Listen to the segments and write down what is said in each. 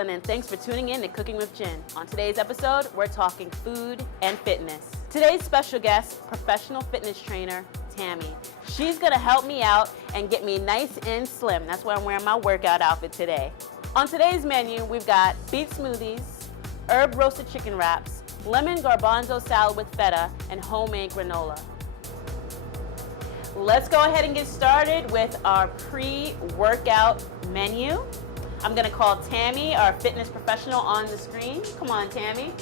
Brooklyn, and thanks for tuning in to Cooking with Jin. On today's episode, we're talking food and fitness. Today's special guest, professional fitness trainer, Tammy. She's gonna help me out and get me nice and slim. That's why I'm wearing my workout outfit today. On today's menu, we've got beet smoothies, herb roasted chicken wraps, lemon garbanzo salad with feta, and homemade granola. Let's go ahead and get started with our pre-workout menu. I'm gonna call Tammy, our fitness professional, on the screen. Come on, Tammy.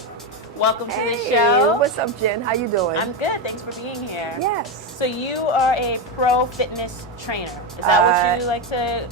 Welcome to the show. What's up, Jen? How you doing? I'm good, thanks for being here. Yes. So you are a pro fitness trainer. Is that what you like to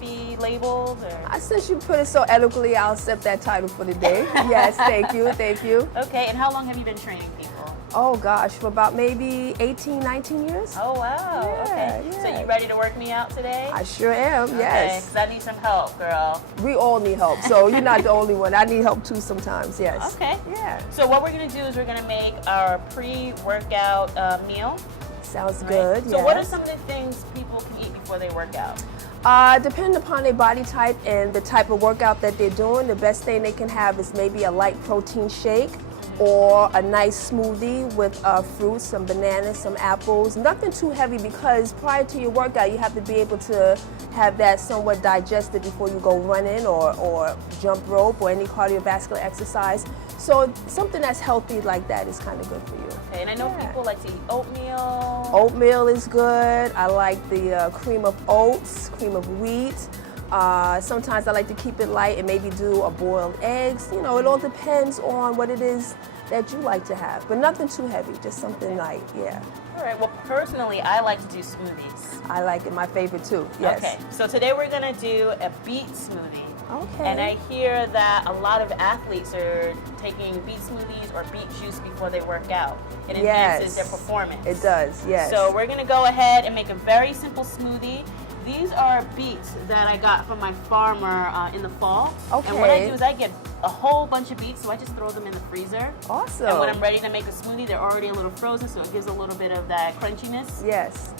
be labeled? Or? Since you put it so eloquently, I'll accept that title for the day. Yes, thank you, thank you. Okay, and how long have you been training people? Oh gosh, for about maybe 18, 19 years. Oh wow, yeah, okay. Yeah. So you ready to work me out today? I sure am, yes. Okay, 'cause I need some help, girl. We all need help, so you're not the only one. I need help too sometimes, yes. Okay. Yeah. So what we're gonna do is we're gonna make our pre-workout meal. Sounds right? good, So what are some of the things people can eat before they work out? Depending upon their body type and the type of workout that they're doing, the best thing they can have is maybe a light protein shake or a nice smoothie with fruits, some bananas, some apples. Nothing too heavy, because prior to your workout, you have to be able to have that somewhat digested before you go running or jump rope or any cardiovascular exercise. So something that's healthy like that is kind of good for you. Okay, and I know people like to eat oatmeal. Oatmeal is good. I like the cream of oats, cream of wheat. Sometimes I like to keep it light and maybe do a boiled eggs. You know, it all depends on what it is that you like to have, but nothing too heavy, just something light, yeah. All right, well personally, I like to do smoothies. I like it, my favorite too, yes. Okay, so today we're gonna do a beet smoothie. Okay. And I hear that a lot of athletes are taking beet smoothies or beet juice before they work out. It enhances their performance. It does, yes. So we're gonna go ahead and make a very simple smoothie. These are beets that I got from my farmer in the fall. Okay. And what I do is I get a whole bunch of beets, so I just throw them in the freezer. Awesome. And when I'm ready to make a smoothie, they're already a little frozen, so it gives a little bit of that crunchiness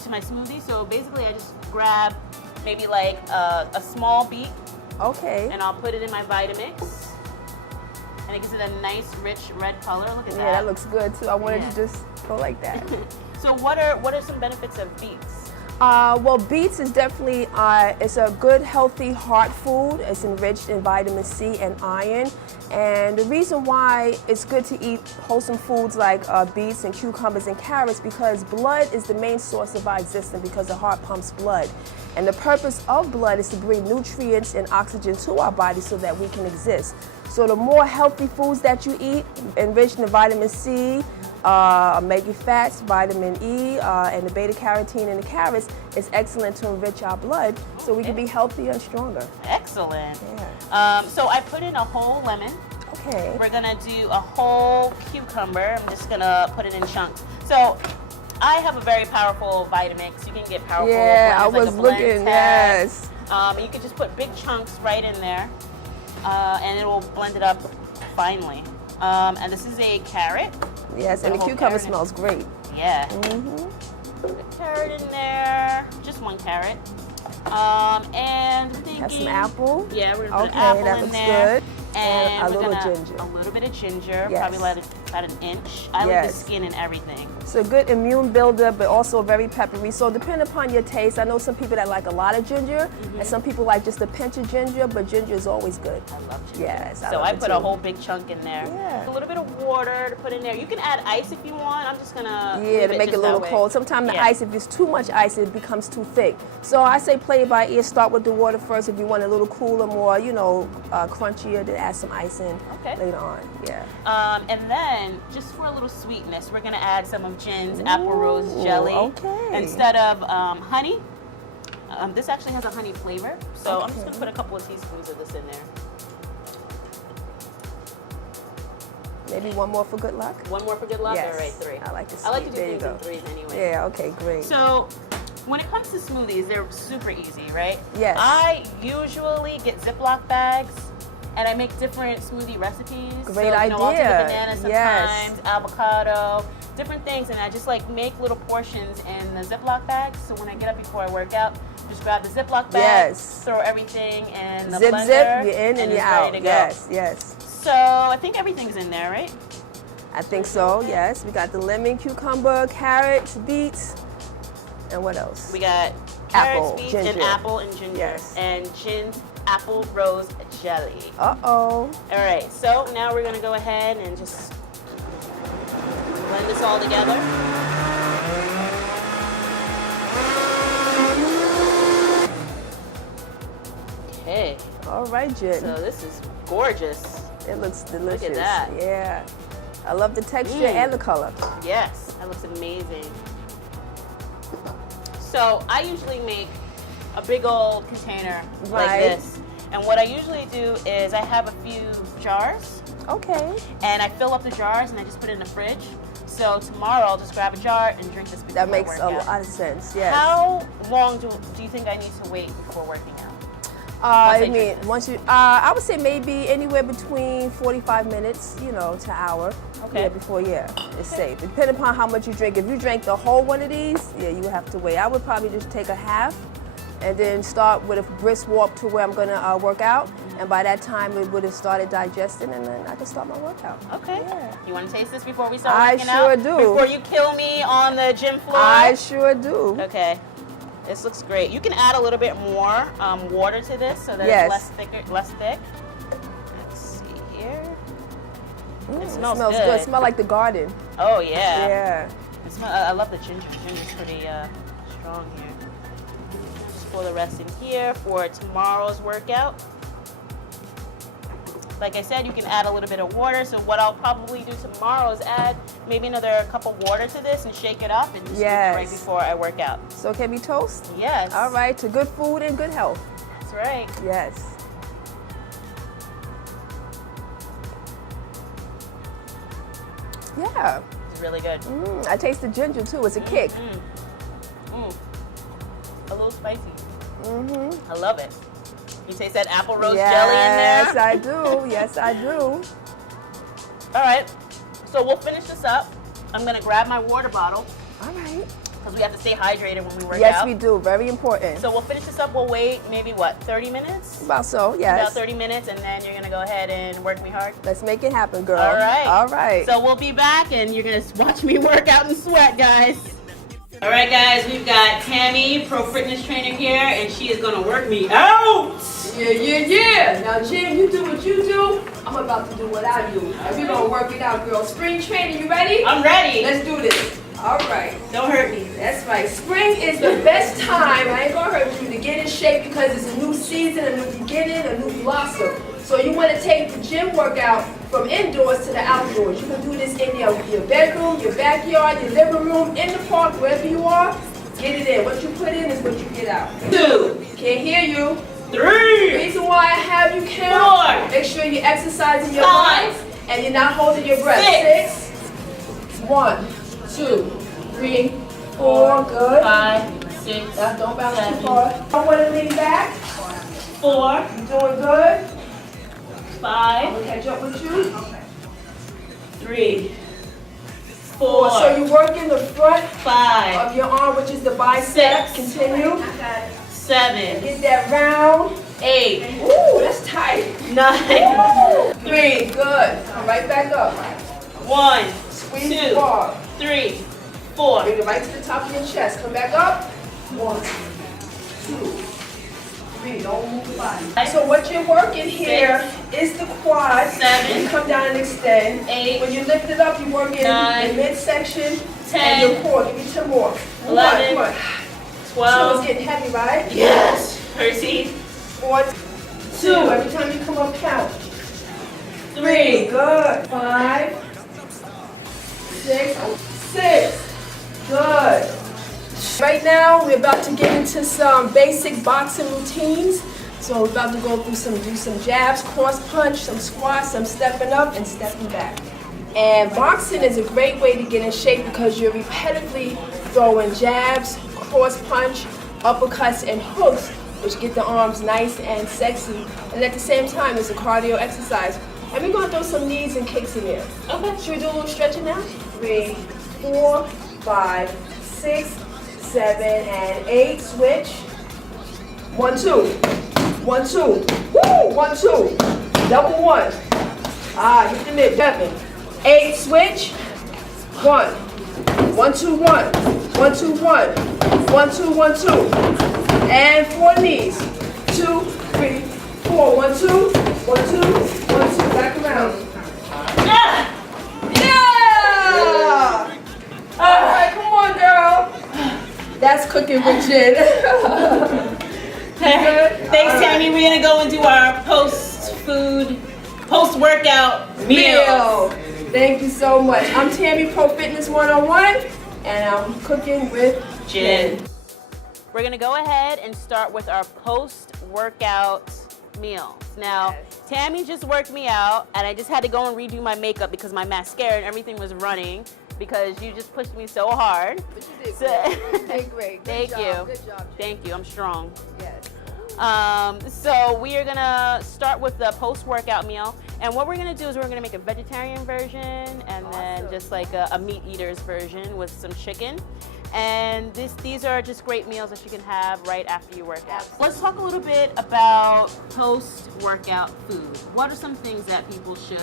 to my smoothie. So basically I just grab maybe like a small beet. Okay. And I'll put it in my Vitamix. And it gives it a nice, rich red color. Look at that. Yeah, that looks good too. I wanted to just go like that. So what are some benefits of beets? Well, beets is definitely, it's a good, healthy heart food. It's enriched in vitamin C and iron. And the reason why it's good to eat wholesome foods like beets and cucumbers and carrots, because blood is the main source of our existence, because the heart pumps blood. And the purpose of blood is to bring nutrients and oxygen to our body so that we can exist. So the more healthy foods that you eat, enriched in vitamin C, omega fats, vitamin E, and the beta carotene in the carrots, is excellent to enrich our blood so we can be healthier and stronger. Excellent. Yeah. So I put in a whole lemon. Okay. We're gonna do a whole cucumber. I'm just gonna put it in chunks. So I have a very powerful Vitamix. You can get powerful. Yeah, I blends, was like a blend looking, tag. yes. You can just put big chunks right in there, and it will blend it up finely. And this is a carrot. Yes, and the cucumber smells great. Yeah. Mm-hmm. Put a carrot in there, just one carrot. And I'm thinking, have some apple. Yeah, we're gonna put Okay, an apple that in looks there. good. And a we're little gonna, ginger. A little bit of ginger, Yes. probably about an inch. I like the skin and everything. It's a good immune builder, but also very peppery. So depending upon your taste, I know some people that like a lot of ginger, and some people like just a pinch of ginger, but ginger is always good. I love ginger. Yes, So I put a a whole big chunk in there. Yeah. A little bit of water to put in there. You can add ice if you want. I'm just gonna to make it a little cold. Sometimes the ice, if it's too much ice, it becomes too thick. So I say play it by ear. Start with the water first. If you want a little cooler, more crunchier, then add some ice in later on. Yeah. And then just for a little sweetness, we're gonna add some of Jin's apple rose jelly. Okay. Instead of honey. This actually has a honey flavor, so I'm just gonna put a couple of teaspoons of this in there. Maybe one more for good luck? One more for good luck? Yes. All right, 3. I like to I like to do there you things go. in threes anyway. Yeah, okay, great. So when it comes to smoothies, they're super easy, right? Yes. I usually get Ziploc bags and I make different smoothie recipes. Great idea. I'll take a idea. banana sometimes, Yes. avocado, different things, and I just like make little portions in the Ziploc bags. So when I get up before I work out, just grab the Ziploc bag, Yes. throw everything in the Zip, blender, zip, you're in and it's you're out. ready to go. Yes, yes. So I think everything's in there, right? I think so, yes. We got the lemon, cucumber, carrots, beets, and what else? We got carrots, Apple, beets, ginger. and apple and ginger. Yes. And Jin's apple rose jelly. Uh-oh. All right, so now we're gonna go ahead and just blend this all together. Okay, All right, Jen. so this is gorgeous. It looks delicious. Look at that. Yeah. I love the texture and the color. Yes, that looks amazing. So I usually make a big old container like Right. this. And what I usually do is I have a few jars Okay. and I fill up the jars and I just put it in the fridge. So tomorrow I'll just grab a jar and drink this before That makes I a work out. lot of sense, yes. How long do you think I need to wait before working out? I drink mean, this? once you, I would say maybe anywhere between 45 minutes, to an hour. Okay. Yeah, before, it's safe. Depending upon how much you drink. If you drank the whole one of these, yeah, you would have to wait. I would probably just take a half and then start with a brisk walk to where I'm gonna work out. And by that time, it would have started digesting, and then I can start my workout. Okay. Yeah. You want to taste this before we start I working out? sure do. Before you kill me on the gym floor? I sure do. Okay. This looks great. You can add a little bit more water to this so that Yes. it's less thick. Let's see here. It It smells good. good. It smells like the garden. Oh yeah. Yeah. I love the ginger. Ginger's pretty strong here. Just pour the rest in here for tomorrow's workout. Like I said, you can add a little bit of water. So what I'll probably do tomorrow is add maybe another cup of water to this and shake it up and just drink it right Yes. before I work out. So can we toast? Yes. All right, to good food and good health. That's right. Yes. Yeah. It's really good. I taste the ginger too. It's a kick. A little spicy. I love it. You taste that apple rose Yes, jelly in there? I do. Yes, I do. All right. So we'll finish this up. I'm going to grab my water bottle All right. because we have to stay hydrated when we work Yes, out. we do. Very important. So we'll finish this up. We'll wait maybe, 30 minutes? About so, About yes. 30 minutes, and then you're going to go ahead and work me hard? Let's make it happen, girl. All right. All right. So we'll be back, and you're going to watch me work out and sweat, guys. All right, guys, we've got Tammy, pro fitness trainer here, and she is going to work me out. Yeah. Now, Jim, you do what you do. I'm about to do what I do. And we're going to work it out, girl. Spring training, you ready? I'm ready. Let's do this. All right. Don't hurt me. That's right. Spring is the best time, I ain't gonna hurt you, to get in shape because it's a new season, a new beginning, a new blossom. So you want to take the gym workout from indoors to the outdoors. You can do this in your bedroom, your backyard, your living room, in the park, wherever you are. Get it in. What you put in is what you get out. 2, Can't hear you. 3, Reason why I have you count, 4, make sure you're exercising your 5, lungs and you're not holding your breath. 6, 1, 2, 3, 4, good. 5, 6, Now don't bounce too 7, far. I want to lean back. 4, You're doing good. 5, I'm gonna catch up with you. 3, 4. 4, So you're working the front 5, of your arm, which is the bicep. 6. Continue. 7, Get that round. 8, Ooh, that's tight. 9, 3, Good. Come right back up. 1, Squeeze 2, the bar. 3, 4. Bring it right to the top of your chest. Come back up. 1, 2, 3. Don't move the body. So what you're working here is the quad. 7. You come down and extend. 8, When you lift it up, you work in 9, the midsection 10, and your core. Give me 10 more. 11, Come on. 12. So it's getting heavy, right? Yes. Percy. 4, 2. Every time you come up, count. 3. Good. 5, 6, 6. Good. Right now, we're about to get into some basic boxing routines. So we're about to go through do some jabs, cross punch, some squats, some stepping up and stepping back. And boxing is a great way to get in shape because you're repetitively throwing jabs, cross punch, uppercuts, and hooks, which get the arms nice and sexy. And at the same time, it's a cardio exercise. And we're gonna throw some knees and kicks in there. Okay. Should we do a little stretching now? 3, 4, 5, 6, 7, and 8. Switch. 1, 2. 1, 2. Woo! 1, 2. Double 1. Hit the mid. 7. 8. Switch. 1. 1, 2, 1. 1, 2, 1. 1, 2, 1, 2. And 4 knees. 2, 3, 4. 1, 2. 1, 2. 1, 2. Back around. Yeah! All right, come on, girl. That's cooking with Jen. Thanks, Tammy. We're gonna go and do our post-workout meal. Thank you so much. I'm Tammy, Pro Fitness 101, and I'm cooking with Jen. We're gonna go ahead and start with our post-workout meals. Now, Tammy just worked me out, and I just had to go and redo my makeup because my mascara and everything was running because you just pushed me so hard. But you did great. You did great. Thank you. Good job, Jen. Thank you. I'm strong. Yes. So we are gonna start with the post-workout meal, and what we're gonna do is we're gonna make a vegetarian version and then just like a meat eater's version with some chicken. And these are just great meals that you can have right after you work out. Let's talk a little bit about post-workout food. What are some things that people should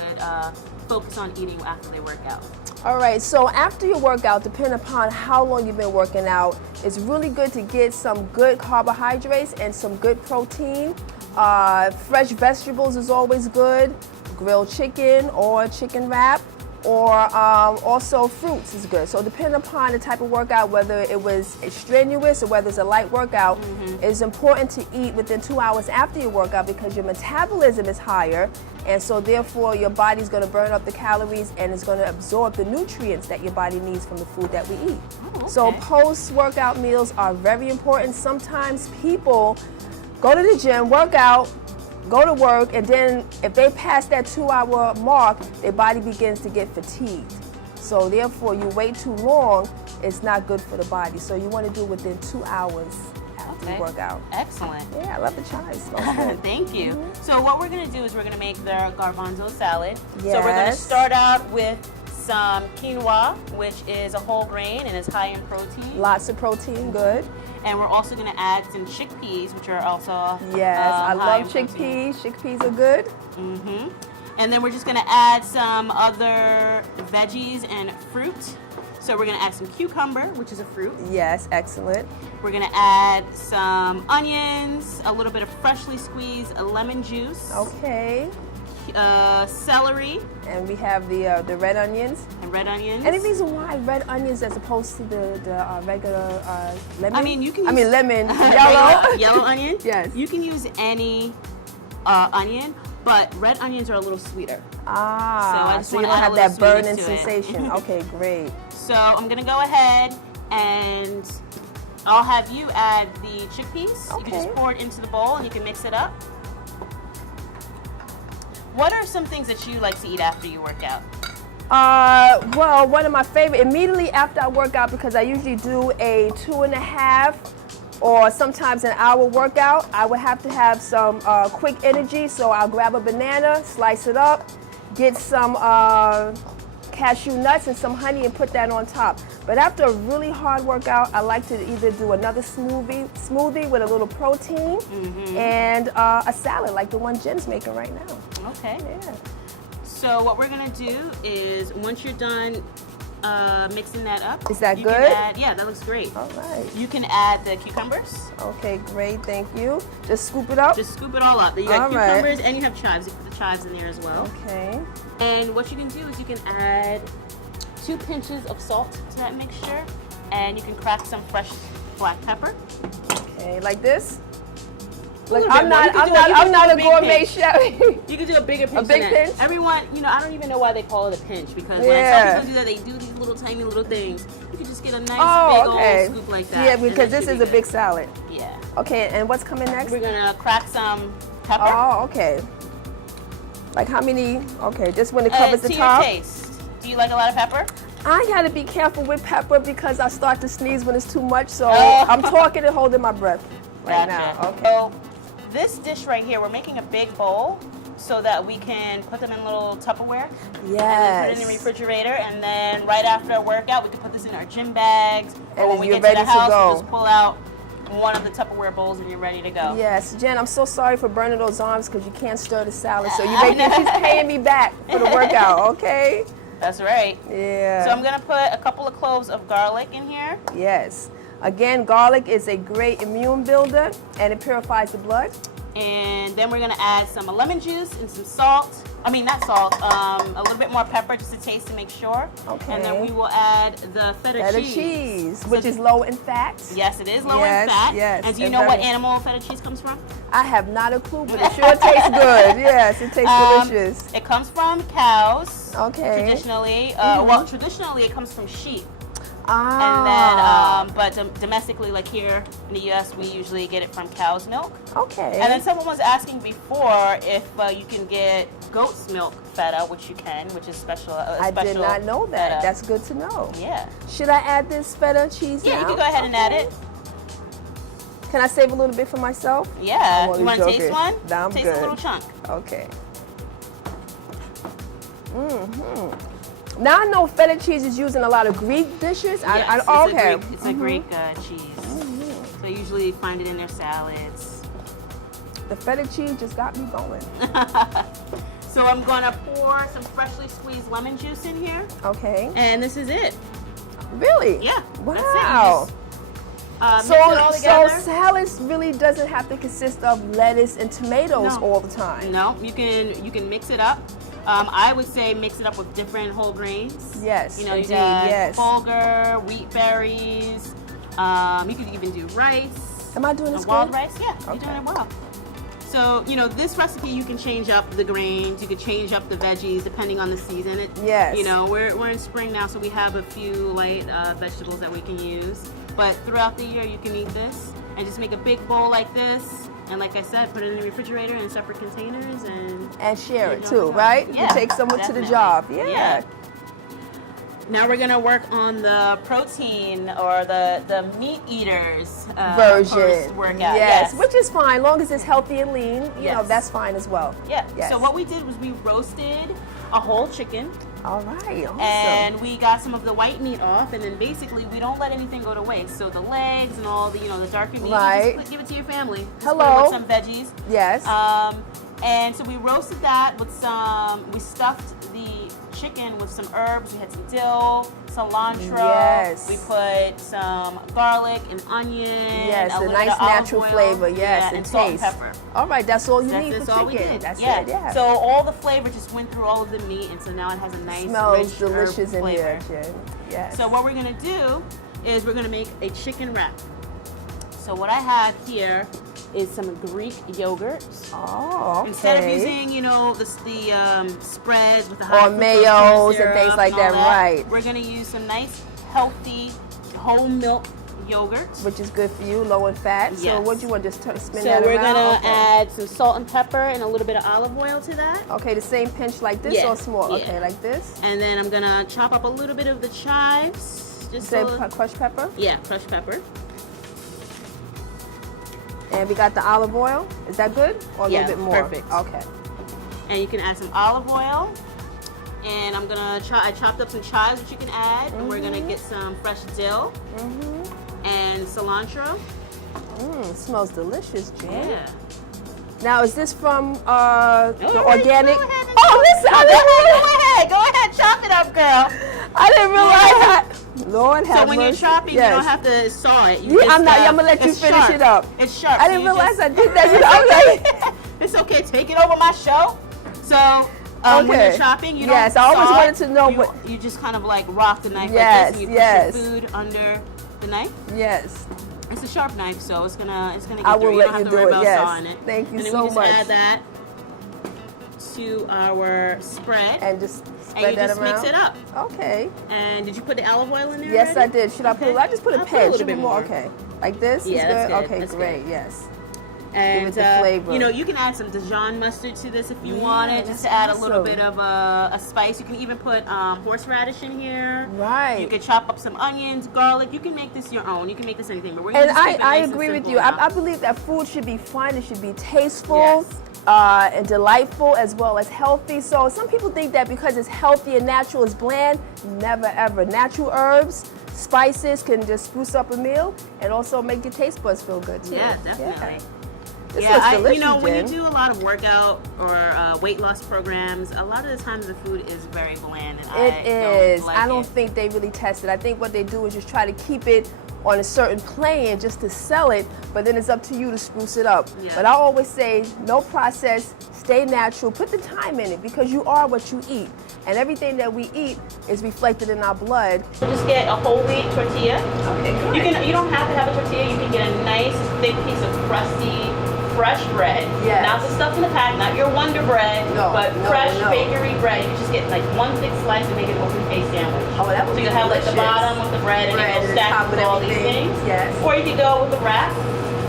focus on eating after they work out? All right, so after your workout, depending upon how long you've been working out, it's really good to get some good carbohydrates and some good protein. Fresh vegetables is always good. Grilled chicken or chicken wrap, or also fruits is good. So depending upon the type of workout, whether it was strenuous or whether it's a light workout, it's important to eat within 2 hours after your workout because your metabolism is higher, and so therefore your body's going to burn up the calories and it's going to absorb the nutrients that your body needs from the food that we eat. Oh, okay. So post-workout meals are very important. Sometimes people go to the gym, work out, go to work, and then if they pass that 2-hour mark, their body begins to get fatigued. So therefore, you wait too long, it's not good for the body. So you want to do it within 2 hours after you work out. Excellent. Yeah, I love the chives. Thank you. So what we're gonna do is we're gonna make the garbanzo salad. Yes. So we're gonna start out with some quinoa, which is a whole grain and is high in protein. Lots of protein, good. And we're also going to add some chickpeas, which are also Yes, I high in love protein. chickpeas. Chickpeas are good. And then we're just going to add some other veggies and fruit. So we're going to add some cucumber, which is a fruit. Yes, excellent. We're going to add some onions, a little bit of freshly squeezed lemon juice. Okay. Celery. And we have the red onions. And red onions. Any reason why red onions as opposed to the regular lemon? I mean, you can use lemon, yellow. Yellow onion? Yes. You can use any onion, but red onions are a little sweeter. So you don't add have a that little burning sweetness to it. sensation. Okay, great. So I'm gonna go ahead and I'll have you add the chickpeas. You can just pour it into the bowl and you can mix it up. What are some things that you like to eat after you work out? Well, one of my favorite, immediately after I work out, because I usually do a 2.5 or sometimes an hour workout, I would have to have some quick energy. So I'll grab a banana, slice it up, get some cashew nuts and some honey and put that on top. But after a really hard workout, I like to either do another smoothie with a little protein and a salad like the one Jen's making right now. Okay. Yeah. So what we're gonna do is once you're done mixing that up. Is that you good? Can add, yeah, that looks great. All right. You can add the cucumbers. Okay, great, thank you. Just scoop it up? Just scoop it all up. You got All cucumbers right. and you have chives. You put the chives in there as well. Okay. And what you can do is you can add 2 pinches of salt to that mixture, and you can crack some fresh black pepper. Okay, like this? Like, I'm not a gourmet chef. You can do a bigger pinch. A big than that. pinch? Everyone, I don't even know why they call it a pinch, because when I tell people to do that, they do these little tiny little things. You can just get a nice big old scoop like that. Yeah, because this is a big salad. Yeah. Okay, and what's coming next? We're gonna crack some pepper. Oh, okay. Like how many? Okay, just when it covers the top. To your taste. Do you like a lot of pepper? I gotta be careful with pepper because I start to sneeze when it's too much. So I'm talking and holding my breath right now. Okay. So this dish right here, we're making a big bowl so that we can put them in little Tupperware. Yes. And then put it in the refrigerator, and then right after a workout, we can put this in our gym bags. And or when we you're get to the ready to house, go. we just pull out one of the Tupperware bowls and you're ready to go. Yes, Jen, I'm so sorry for burning those arms because you can't stir the salad. So she's paying me back for the workout, okay? That's right. Yeah. So I'm going to put a couple of cloves of garlic in here. Yes. Again, garlic is a great immune builder and it purifies the blood. And then we're going to add some lemon juice and some salt. I mean, not salt, a little bit more pepper just to taste to make sure. Okay. And then we will add the feta cheese. Which is low in fat. Yes, it is low in fat. Yes. And do you know what animal feta cheese comes from? I have not a clue, but it sure tastes good. Yes, it tastes delicious. It comes from cows. Okay. Traditionally, well, traditionally it comes from sheep. Ah. And then, but domestically, like here in the U.S., we usually get it from cow's milk. Okay. And then someone was asking before if you can get goat's milk feta, which you can, which is special. I did not know that. Feta. That's good to know. Yeah. Should I add this feta cheese now? Yeah, you can go ahead and add it. Can I save a little bit for myself? Yeah. You want to taste one? No, I'm taste good. a little chunk. Okay. Now I know feta cheese is used in a lot of Greek dishes. Yes, Okay. It's a Greek cheese. So you usually find it in their salads. The feta cheese just got me going. So I'm going to pour some freshly squeezed lemon juice in here. Okay. And this is it. Really? Yeah. Wow. That's it. Mix it all together. So salads really doesn't have to consist of lettuce and tomatoes all the time. No, you can mix it up. I would say mix it up with different whole grains. Yes, you know, indeed, you got yes. bulgur, wheat berries. You could even do rice. Am I doing this wild good? rice? Yeah, you're doing it well. So, you know, this recipe you can change up the grains, you could change up the veggies depending on the season. Yes. You know, we're in spring now, so we have a few light vegetables that we can use. But throughout the year, you can eat this and just make a big bowl like this. And like I said, put it in the refrigerator in separate containers and share it too, right? Yeah, you take someone definitely. to the job. Yeah. Now we're gonna work on the protein or the meat eaters version. Workout. Yes, which is fine, long as it's healthy and lean. You know, Yes. that's fine as well. Yeah. Yes. So what we did was we roasted a whole chicken. All right. Awesome. And we got some of the white meat off, and then basically we don't let anything go to waste. So the legs and all the the darker meat, Right. you just give it to your family. Just Hello. put it with some veggies. Yes. And so we roasted that with we stuffed the chicken with some herbs. We had some dill, cilantro. Yes. We put some garlic and onion. Yes, a a little nice bit of olive natural oil, flavor. Yes, yeah, and and salt and taste. pepper. All right, that's all you need That's for all chicken. we did. That's yeah. it. Yeah. So all the flavor just went through all of the meat, and so now it has a nice, Smells rich delicious herb in flavor. here, Jen. Yes. So what we're gonna do is we're gonna make a chicken wrap. So what I have here is some Greek yogurt. Oh, okay. Instead of using, the spreads with the high or fructose mayos syrup and things like all that, right? We're gonna use some nice, healthy, whole milk yogurt. Which is good for you, low in fat. So Yes. what do you want? Just spin So that we're around? gonna Okay. add some salt and pepper and a little bit of olive oil to that. Okay, the same pinch like this Yeah, or small? yeah. Okay, like this. And then I'm gonna chop up a little bit of the chives. Just Same a little, crushed pepper. yeah, crushed pepper. And we got the olive oil. Is that good? Or a Yeah, little bit more? perfect. Okay. And you can add some olive oil. And I'm gonna I chopped up some chives that you can add. And we're gonna get some fresh dill and cilantro. Smells delicious, Jen. Yeah. Now, is this from the All right, organic? go ahead and- Oh, listen, Go ahead, chop it up, girl. I didn't realize that. Lord have So when you're mercy. chopping, Yes. you don't have to saw it. You- just, I'm gonna let you it's finish sharp. it up. It's sharp. I so didn't you realize just- I did that. I'm like, It's okay. Take it over my show. So when Okay. you're chopping, you Yes, don't I always saw wanted it. to know you, what- you just kind of like rock the knife Yes, like this, and you yes. push your food under the knife. yes. It's a sharp knife, so it's gonna get I through. will You let don't have you to do worry it, about yes. sawing it. Thank you and then so we just much. add that to our spread, And just and spread you that just around. mix it up. Okay. And did you put the olive oil in there? Yes, already? I did. Should I put? Okay. I just put a I'll pinch. little bit more. Okay. Like this? Yeah, is that's good. Okay, That's great. good. Yes. And Give it the flavor. you can add some Dijon mustard to this if you Yeah, wanted, just that's to add a little awesome. bit of a spice. You can even put horseradish in here. Right. You could chop up some onions, garlic. You can make this your own. You can make this anything, but we're gonna And just keep it I nice and agree with simple you. now. I believe that food should be fun. It should be tasteful. Yes. And delightful as well as healthy. So some people think that because it's healthy and natural, it's bland. Never ever. Natural herbs, spices can just spruce up a meal and also make your taste buds feel good too. Yeah, definitely. This looks delicious, you know, when you Jen. do a lot of workout or weight loss programs, a lot of the times the food is very bland, and It is. Don't like I don't it. think they really test it. I think what they do is just try to keep it on a certain plane just to sell it, but then it's up to you to spruce it up. Yeah. But I always say, no process, stay natural, put the time in it because you are what you eat. And everything that we eat is reflected in our blood. Just get a whole wheat tortilla. Okay, good. You don't have to have a tortilla. You can get a nice thick piece of crusty, fresh bread. Yes. Not the stuff in the pack, not your Wonder Bread, but fresh bakery bread. You just get like one thick slice and make an open face sandwich. Oh, that would So be you have like the delicious. bottom with the bread and Bread it goes and stacked top with with all these everything. things. Yes. Or you could go with the wrap.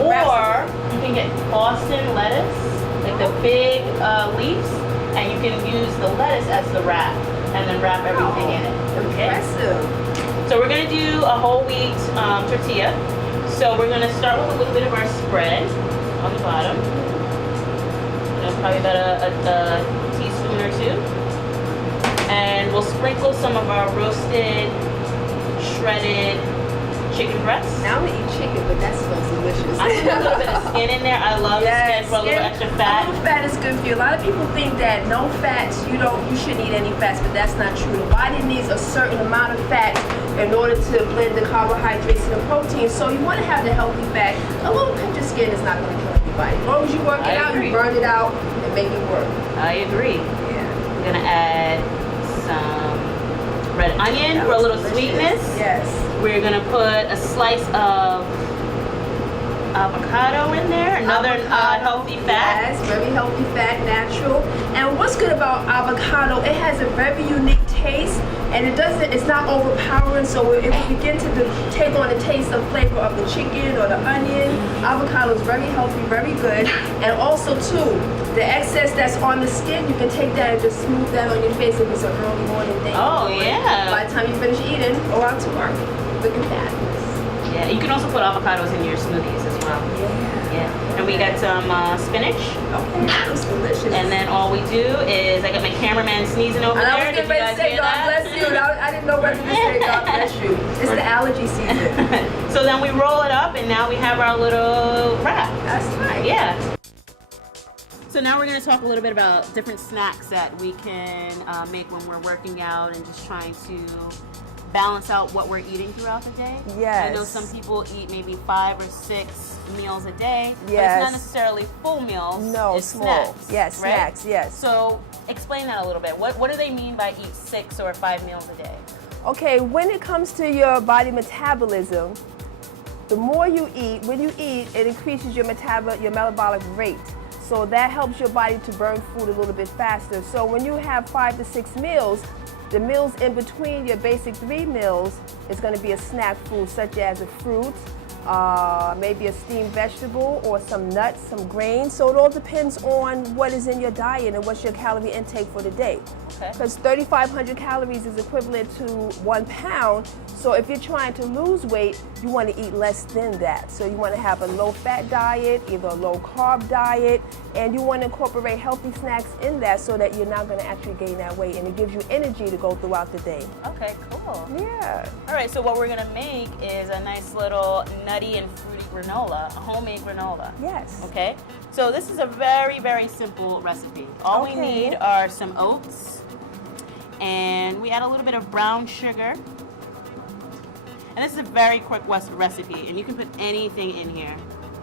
Or you can get Boston lettuce, like the big leaves, and you can use the lettuce as the wrap and then wrap everything in it. Okay? Impressive. So we're gonna do a whole wheat tortilla. So we're gonna start with a little bit of our spread on the bottom. Probably about a teaspoon or two. And we'll sprinkle some of our roasted, shredded chicken breasts. Now I'm gonna eat chicken, but that smells delicious. I put a little bit of skin in there. I love the skin for a little extra fat. A little fat is good for you. A lot of people think that no fats, you shouldn't eat any fats, but that's not true. The body needs a certain amount of fat in order to blend the carbohydrates and the protein. So you want to have the healthy fat. A little pinch of skin is not going to kill anybody. As long as you work it out, you burn it out and make it work. I agree. Yeah. We're gonna add some red onion for a little sweetness. Yes. We're gonna put a slice of avocado in there, another healthy fat. Yes, very healthy fat, natural. And what's good about avocado, it has a very unique taste, and it's not overpowering, so it will begin to take on the taste of flavor of the chicken or the onion. Avocado is very healthy, very good. And also too, the excess that's on the skin, you can take that and just smooth that on your face if it's an early morning thing. Oh, yeah. By the time you finish eating, go out to work. Looking fabulous. Yeah, you can also put avocados in your smoothies as well. Yeah. And we got some spinach. Okay, that looks delicious. And then all we do is, I got my cameraman sneezing over And there. I was getting ready to say, God bless you. And I didn't know whether to say, God bless you. It's the allergy season. So then we roll it up, and now we have our little wrap. That's right. Yeah. So now we're going to talk a little bit about different snacks that we can make when we're working out and just trying to balance out what we're eating throughout the day. Yes. I know some people eat maybe 5 or 6 meals a day, but it's Yes. not necessarily full meals. No, it's small. snacks, Yes, right? snacks, yes. So explain that a little bit. What do they mean by eat 6 or 5 meals a day? Okay, when it comes to your body metabolism, the more you eat, when you eat, it increases your metabolic rate. So that helps your body to burn food a little bit faster. So when you have 5 to 6 meals, the meals in between your basic 3 meals is going to be a snack food, such as a fruit, maybe a steamed vegetable, or some nuts, some grains. So it all depends on what is in your diet and what's your calorie intake for the day. Okay. Because 3,500 calories is equivalent to 1 pound. So if you're trying to lose weight, you want to eat less than that. So you want to have a low-fat diet, either a low-carb diet, and you want to incorporate healthy snacks in that so that you're not going to actually gain that weight, and it gives you energy to go throughout the day. Okay, cool. Yeah. All right, so what we're gonna make is a nice little nutty and fruity granola, a homemade granola. Yes. Okay, so this is a very, very simple recipe. All we Okay. need are some oats, and we add a little bit of brown sugar. And this is a very quick recipe, and you can put anything in here.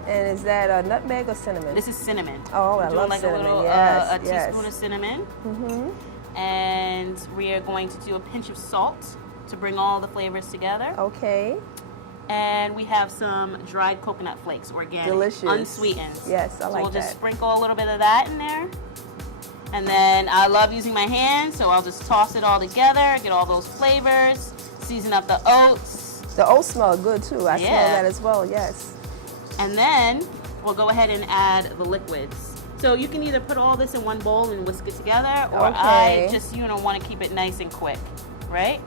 And is that a nutmeg or cinnamon? This is cinnamon. Oh, We're I doing love like cinnamon. a little, Yes, a yes. teaspoon of cinnamon. Mm-hmm. And we are going to do a pinch of salt to bring all the flavors together. Okay. And we have some dried coconut flakes, organic, Delicious. unsweetened. Yes, I so like we'll just that. sprinkle a little bit of that in there. And then I love using my hands, so I'll just toss it all together, get all those flavors, season up the oats. The oats smell good too. I smell Yeah. that as well, yes. And then we'll go ahead and add the liquids. So you can either put all this in one bowl and whisk it together, or Okay. I just, want to keep it nice and quick, right?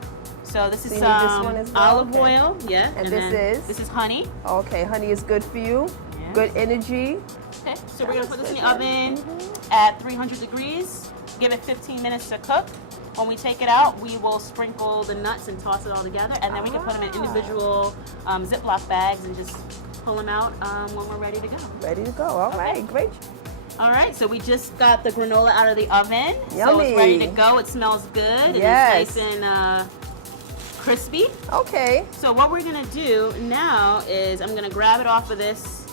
So this is So you need this some one as well? olive Okay. oil, yeah. And then this is? This is honey. Okay, honey is good for you. Yeah. Good energy. Okay, so we're gonna put this in the oven at 300 degrees. Give it 15 minutes to cook, when we take it out, we will sprinkle the nuts and toss it all together, and then we can put them in individual Ziploc bags and just pull them out when we're ready to go. Ready to go. All right, great. All right, so we just got the granola out of the oven. Yummy. So it's ready to go. It smells good. Yes. It's nice and crispy. Okay. So what we're gonna do now is I'm gonna grab it off of this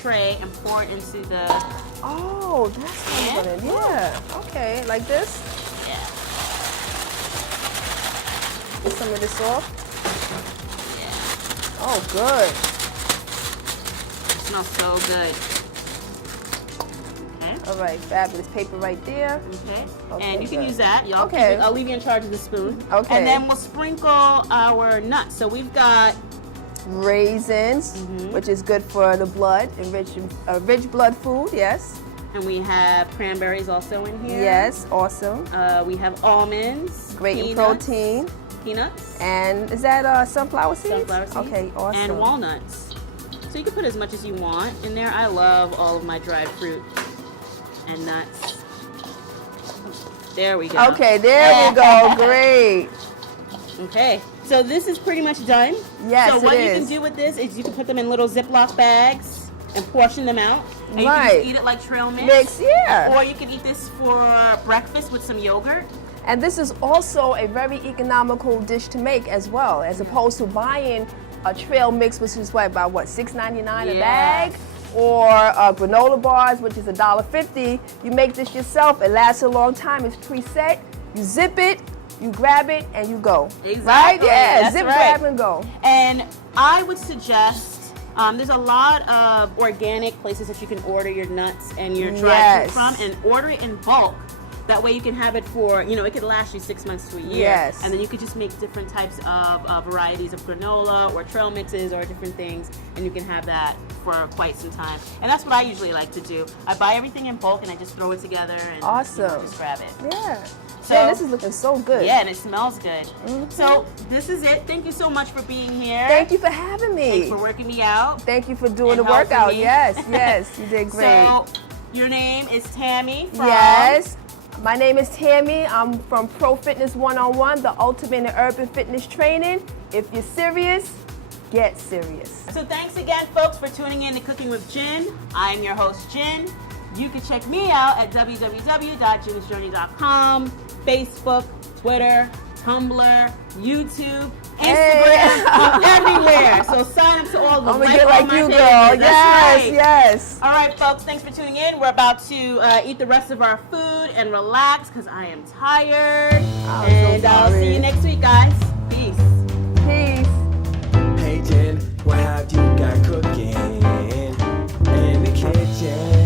tray and pour it into the Oh, that's what I'm gonna. Yeah. Okay, like this. Yeah. Get some of this off. Yeah. Oh, good. It smells so good. Okay. All right, fabulous paper right there. Okay. Okay, And you can good. use that. Y'all Okay. I'll leave you in charge of the spoon. Okay. And then we'll sprinkle our nuts. So we've got Raisins, which is good for the blood, rich blood food. Yes. and we have cranberries also in here. Yes. Awesome. We have almonds. Great in peanuts, protein. Peanuts. And is that sunflower seeds? Sunflower seeds. Okay. Awesome. And walnuts. So you can put as much as you want in there. I love all of my dried fruit and nuts. There we go. Okay. There we go. Great. Okay, so this is pretty much done. Yes, so what it you is. can do with this is you can put them in little Ziploc bags and portion them out. And you Right. can just eat it like trail mix. Mix, yeah. Or you can eat this for breakfast with some yogurt. And this is also a very economical dish to make as well, as opposed to buying a trail mix, which is about $6.99 a Yeah. bag, or granola bars, which is $1.50. You make this yourself. It lasts a long time. It's preset. You zip it, you grab it, and you go. Exactly. Right? Yeah. That's Zip, right. grab, and go. And I would suggest, there's a lot of organic places that you can order your nuts and your dried fruit Yes. from, and order it in bulk. That way you can have it for, it could last you 6 months to a year. Yes. And then you could just make different types of varieties of granola or trail mixes or different things, and you can have that for quite some time. And that's what I usually like to do. I buy everything in bulk and I just throw it together and Awesome. just grab it. Yeah. So- Man, this is looking so good. Yeah, and it smells good. So this is it. Thank you so much for being here. Thank you for having me. Thanks for working me out. Thank you for doing And the workout. helping me. Yes, yes, you did great. So your name is Tammy from... Yes. My name is Tammy. I'm from Pro Fitness 101, the ultimate in urban fitness training. If you're serious, get serious. So thanks again, folks, for tuning in to Cooking with Jin. I'm your host, Jin. You can check me out at www.JinsJourney.com, Facebook, Twitter, Tumblr, YouTube, Instagram, I'm everywhere. So sign up to all the I'm gonna like get all like my you, pages. girl. That's Yes, right. yes. All right, folks, thanks for tuning in. We're about to eat the rest of our food and relax because I am tired. I'm so I'll see you sorry. next week, guys. Peace. Peace. Hey Jen, what have you got cooking in the kitchen?